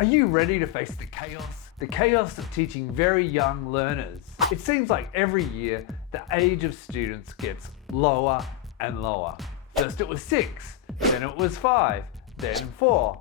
Are you ready to face the chaos? The chaos of teaching very young learners. It seems like every year the age of students gets lower and lower. First it was 6, then it was 5, then 4.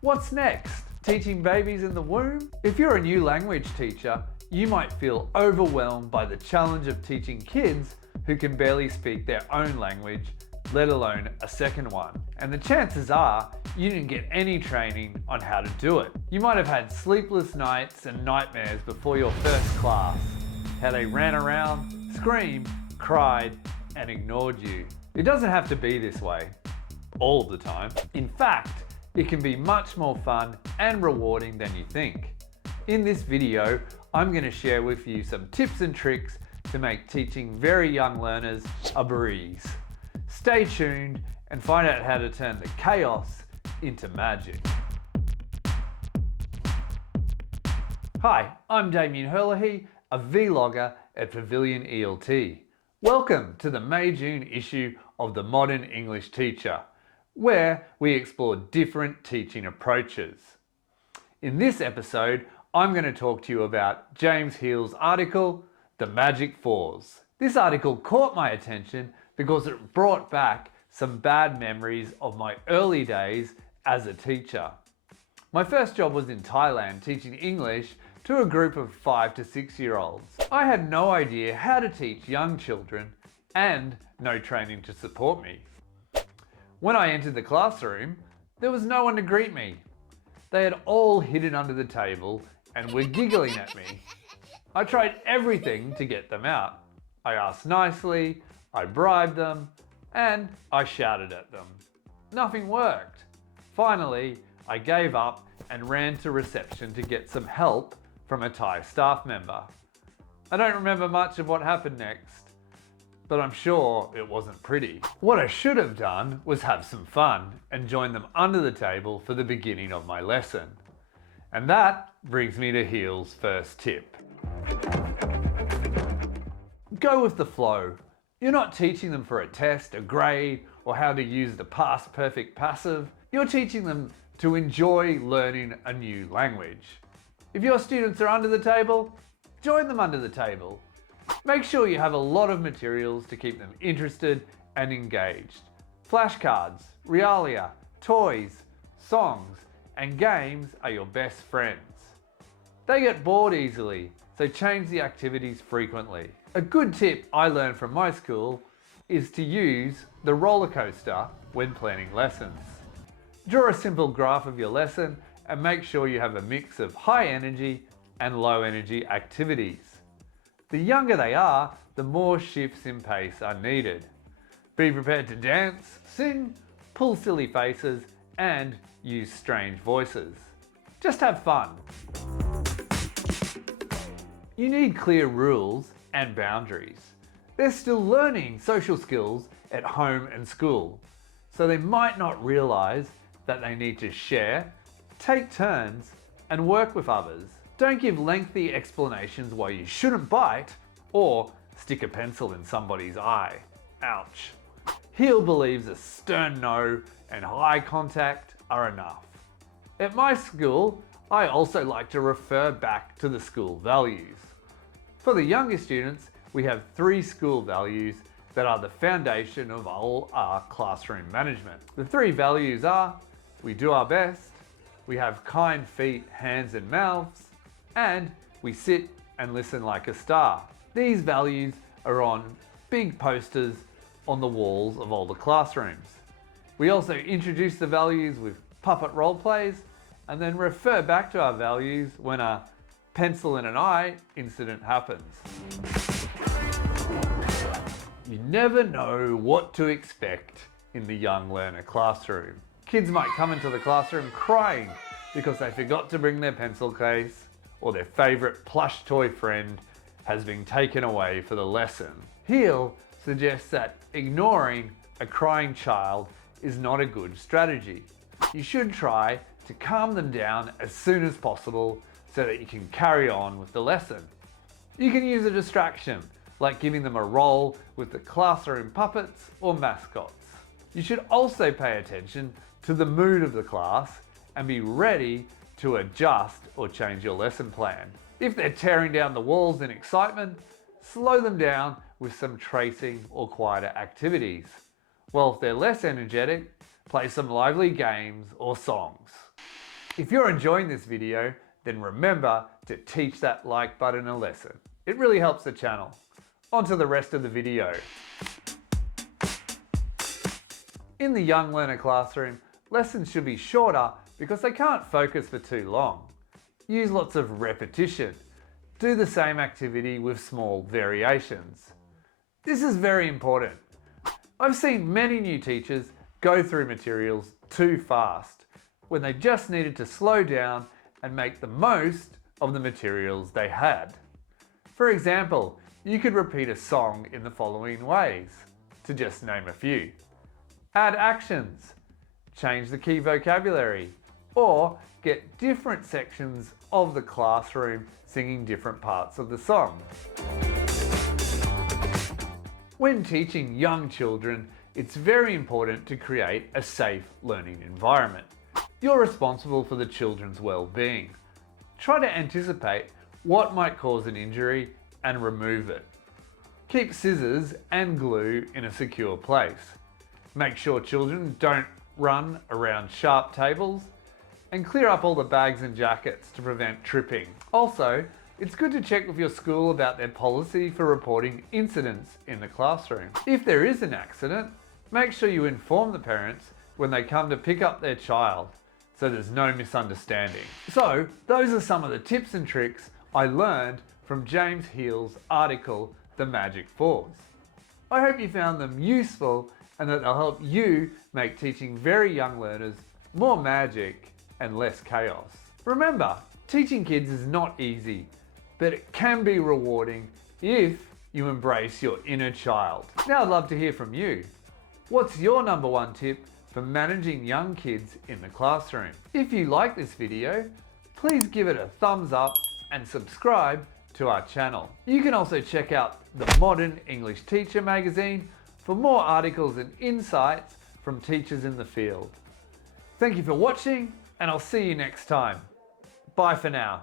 What's next? Teaching babies in the womb? If you're a new language teacher, you might feel overwhelmed by the challenge of teaching kids who can barely speak their own language, let alone a second one. And the chances are you didn't get any training on how to do it. You might have had sleepless nights and nightmares before your first class, how they ran around, screamed, cried, and ignored you. It doesn't have to be this way all the time. In fact, it can be much more fun and rewarding than you think. In this video, I'm going to share with you some tips and tricks to make teaching very young learners a breeze. Stay tuned and find out how to turn the chaos into magic. Hi, I'm Damian, a vlogger at Pavilion ELT. Welcome to the May-June issue of the Modern English Teacher, where we explore different teaching approaches. In this episode, I'm going to talk to you about James Heal's article, The Magic Fours. This article caught my attention because it brought back some bad memories of my early days as a teacher. My first job was in Thailand teaching English to a group of 5 to 6 year olds. I had no idea how to teach young children and no training to support me. When I entered the classroom, there was no one to greet me. They had all hidden under the table and were giggling at me. I tried everything to get them out. I asked nicely, I bribed them, and I shouted at them. Nothing worked. Finally, I gave up and ran to reception to get some help from a Thai staff member. I don't remember much of what happened next, but I'm sure it wasn't pretty. What I should have done was have some fun and join them under the table for the beginning of my lesson. And that brings me to Heal's first tip. Go with the flow. You're not teaching them for a test, a grade, or how to use the past perfect passive. You're teaching them to enjoy learning a new language. If your students are under the table, join them under the table. Make sure you have a lot of materials to keep them interested and engaged. Flashcards, realia, toys, songs, and games are your best friends. They get bored easily, so change the activities frequently. A good tip I learned from my school is to use the roller coaster when planning lessons. Draw a simple graph of your lesson and make sure you have a mix of high energy and low energy activities. The younger they are, the more shifts in pace are needed. Be prepared to dance, sing, pull silly faces, and use strange voices. Just have fun. You need clear rules and boundaries. They're still learning social skills at home and school, so they might not realize that they need to share, take turns, and work with others. Don't give lengthy explanations why you shouldn't bite or stick a pencil in somebody's eye. Ouch. Heal believes a stern no and eye contact are enough. At my school, I also like to refer back to the school values. For the younger students, we have 3 school values that are the foundation of all our classroom management. The 3 values are: we do our best, we have kind feet, hands and mouths, and we sit and listen like a star. These values are on big posters on the walls of all the classrooms. We also introduce the values with puppet role plays and then refer back to our values when a pencil in an eye incident happens. You never know what to expect in the young learner classroom. Kids might come into the classroom crying because they forgot to bring their pencil case, or their favorite plush toy friend has been taken away for the lesson. Heal suggests that ignoring a crying child is not a good strategy. You should try to calm them down as soon as possible so that you can carry on with the lesson. You can use a distraction, like giving them a role with the classroom puppets or mascots. You should also pay attention to the mood of the class and be ready to adjust or change your lesson plan. If they're tearing down the walls in excitement, slow them down with some tracing or quieter activities. While if they're less energetic, play some lively games or songs. If you're enjoying this video, then remember to teach that like button a lesson. It really helps the channel. On to the rest of the video. In the young learner classroom, lessons should be shorter because they can't focus for too long. Use lots of repetition. Do the same activity with small variations. This is very important. I've seen many new teachers go through materials too fast when they just needed to slow down and make the most of the materials they had. For example, you could repeat a song in the following ways, to just name a few. Add actions, change the key vocabulary, or get different sections of the classroom singing different parts of the song. When teaching young children, it's very important to create a safe learning environment. You're responsible for the children's well-being. Try to anticipate what might cause an injury and remove it. Keep scissors and glue in a secure place. Make sure children don't run around sharp tables, and clear up all the bags and jackets to prevent tripping. Also, it's good to check with your school about their policy for reporting incidents in the classroom. If there is an accident, make sure you inform the parents when they come to pick up their child, so there's no misunderstanding. So, those are some of the tips and tricks I learned from James Heal's article, The Magic Fours. I hope you found them useful and that they'll help you make teaching very young learners more magic and less chaos. Remember, teaching kids is not easy, but it can be rewarding if you embrace your inner child. Now I'd love to hear from you. What's your number one tip for managing young kids in the classroom? If you like this video, please give it a thumbs up and subscribe to our channel. You can also check out the Modern English Teacher magazine for more articles and insights from teachers in the field. Thank you for watching, and I'll see you next time. Bye for now.